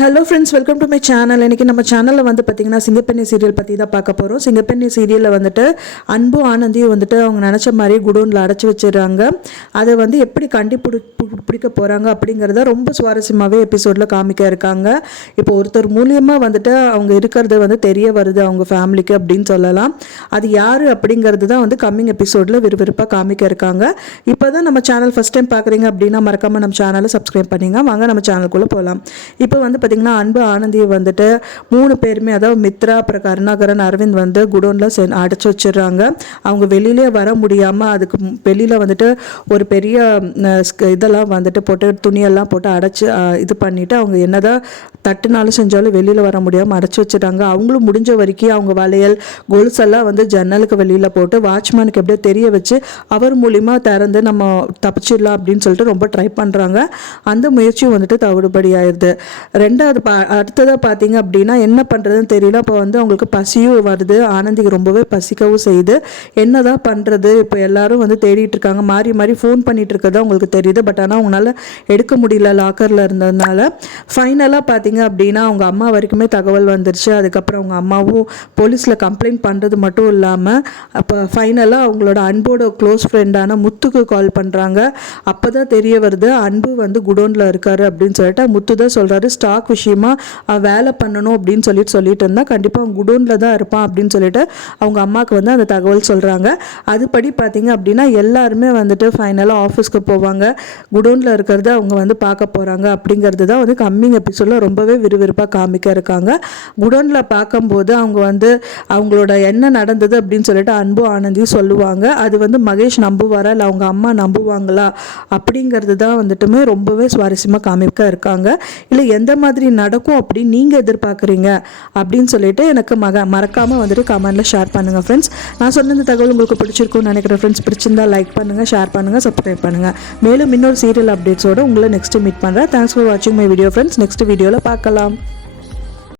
Hello friends, welcome to my channel. இன்றைக்கி நம்ம சேனலில் வந்து பார்த்திங்கன்னா சிங்கப்பெண்ணி சீரியல் பற்றி தான் பார்க்க போகிறோம். சிங்கப்பெண்ணி சீரியலில் வந்துட்டு அன்பு ஆனந்தியும் வந்துட்டு அவங்க நினச்ச மாதிரி குடோனில் அடைச்சி வச்சிடுறாங்க. அதை வந்து எப்படி பிடிக்க போகிறாங்க அப்படிங்கிறத ரொம்ப சுவாரஸ்யமாகவே எபிசோடில் காமிக்க இருக்காங்க. இப்போ ஒருத்தர் மூலியமாக வந்துட்டு அவங்க இருக்கிறது வந்து தெரிய வருது அவங்க ஃபேமிலிக்கு அப்படின்னு சொல்லலாம். அது யார் அப்படிங்கிறது தான் வந்து கம்மிங் எபிசோடில் விறுவிறுப்பாக காமிக்க இருக்காங்க. இப்போ தான் நம்ம சேனல் ஃபஸ்ட் டைம் பார்க்குறீங்க அப்படின்னா மறக்காமல் நம்ம சேனலை சப்ஸ்கிரைப் பண்ணிங்க. வாங்க நம்ம சேனலுக்குள்ளே போகலாம். இப்போ வந்து பார்த்திங்கன்னா அன்பு ஆனந்தியை வந்துட்டு 3 பேருமே, அதாவது மித்ரா, அப்புறம் கருணாகரன், அரவிந்த் வந்து குடோனில் அடைச்சி வச்சிடுறாங்க. அவங்க வெளியிலே வர முடியாமல் அதுக்கு வெளியில் வந்துட்டு ஒரு பெரிய இதெல்லாம் வந்துட்டு போட்டு துணியெல்லாம் போட்டு அடைச்சி இது பண்ணிவிட்டு அவங்க என்னதான் தட்டுனாலும் செஞ்சாலும் வெளியில் வர முடியாமல் அடைச்சி வச்சுட்டாங்க. அவங்களும் முடிஞ்ச வரைக்கும் அவங்க வளையல் கொலுசெல்லாம் வந்து ஜன்னலுக்கு வெளியில் போட்டு வாட்ச்மேனுக்கு எப்படியோ தெரிய வச்சு அவர் மூலிமா திறந்து நம்ம தப்பிச்சிடலாம் அப்படின்னு சொல்லிட்டு ரொம்ப ட்ரை பண்ணுறாங்க. அந்த முயற்சியும் வந்துட்டு தவிடுபடி ஆயிடுது. ரெண்டாவது அடுத்ததாக பார்த்தீங்க அப்படின்னா என்ன பண்ணுறதுன்னு தெரியல. அப்போ வந்து அவங்களுக்கு பசியும் வருது. ஆனந்திக்கு ரொம்பவே பசிக்கவும் செய்யுது. என்னதான் பண்ணுறது, இப்போ எல்லாரும் வந்து தேடிட்டு இருக்காங்க. மாறி மாறி ஃபோன் பண்ணிட்டு இருக்கிறதா அவங்களுக்கு தெரியுது. பட் ஆனால் அவங்களால எடுக்க முடியல லாக்கரில் இருந்ததுனால. ஃபைனலாக பார்த்தீங்க அப்படின்னா அவங்க அம்மா வரைக்குமே தகவல் வந்துருச்சு. அதுக்கப்புறம் அவங்க அம்மாவும் போலீஸில் கம்ப்ளைண்ட் பண்ணுறது மட்டும் இல்லாமல் அப்போ ஃபைனலாக அவங்களோட அன்போட க்ளோஸ் ஃப்ரெண்டான முத்துக்கு கால் பண்ணுறாங்க. அப்போ தான் தெரிய வருது அன்பு வந்து குடோனில் இருக்காரு அப்படின்னு சொல்லிட்டு. முத்து தான் சொல்கிறாரு ஸ்டாக் விஷயமா வேலை பண்ணணும் அப்படின்னு சொல்லிட்டு இருந்தால் கண்டிப்பாக அவங்க குடோனில் தான் இருப்பான் அப்படின்னு சொல்லிட்டு அவங்க அம்மாவுக்கு வந்து அந்த தகவல் சொல்கிறாங்க. அதுபடி பார்த்தீங்க அப்படின்னா எல்லாருமே வந்துட்டு ஃபைனலாக ஆஃபீஸ்க்கு போவாங்க. குடோனில் இருக்கிறத அவங்க வந்து பார்க்க போகிறாங்க. அப்படிங்கிறது தான் வந்து கம்மிங் எபிசோடில் ரொம்பவே விறுவிறுப்பாக காமிக்க இருக்காங்க. குடோனில் பார்க்கும்போது அவங்க வந்து அவங்களோட என்ன நடந்தது அப்படின்னு சொல்லிட்டு அன்பு ஆனந்தியும் சொல்லுவாங்க. அது வந்து மகேஷ் நம்புவாரா இல்லை அவங்க அம்மா நம்புவாங்களா அப்படிங்கிறது தான் வந்துட்டுமே ரொம்பவே சுவாரஸ்யமாக காமிக்க இருக்காங்க. இல்லை எந்த மாதிரி நடக்கும் அப்படின்னு நீங்கள் எதிர்பார்க்குறீங்க அப்படின்னு சொல்லிட்டு எனக்கு மறக்காமல் வந்துட்டு கமெண்ட்டில் ஷேர் பண்ணுங்கள் ஃப்ரெண்ட்ஸ். நான் சொன்ன இந்த தகவல் உங்களுக்கு பிடிச்சிருக்கும்னு நினைக்கிறேன் ஃப்ரெண்ட்ஸ். பிடிச்சிருந்தா லைக் பண்ணுங்கள், ஷேர் பண்ணுங்கள், சப்ஸ்கிரைப் பண்ணுங்கள். மேலும் இன்னொரு சீரியல் அப்டேட்ஸோடு உங்களை நெக்ஸ்ட்டு மீட் பண்ணுறேன். தேங்க்ஸ் ஃபார் வாட்சிங் மை வீடியோ ஃப்ரெண்ட்ஸ். நெக்ஸ்ட் வீடியோவில் பார்க்கலாம்.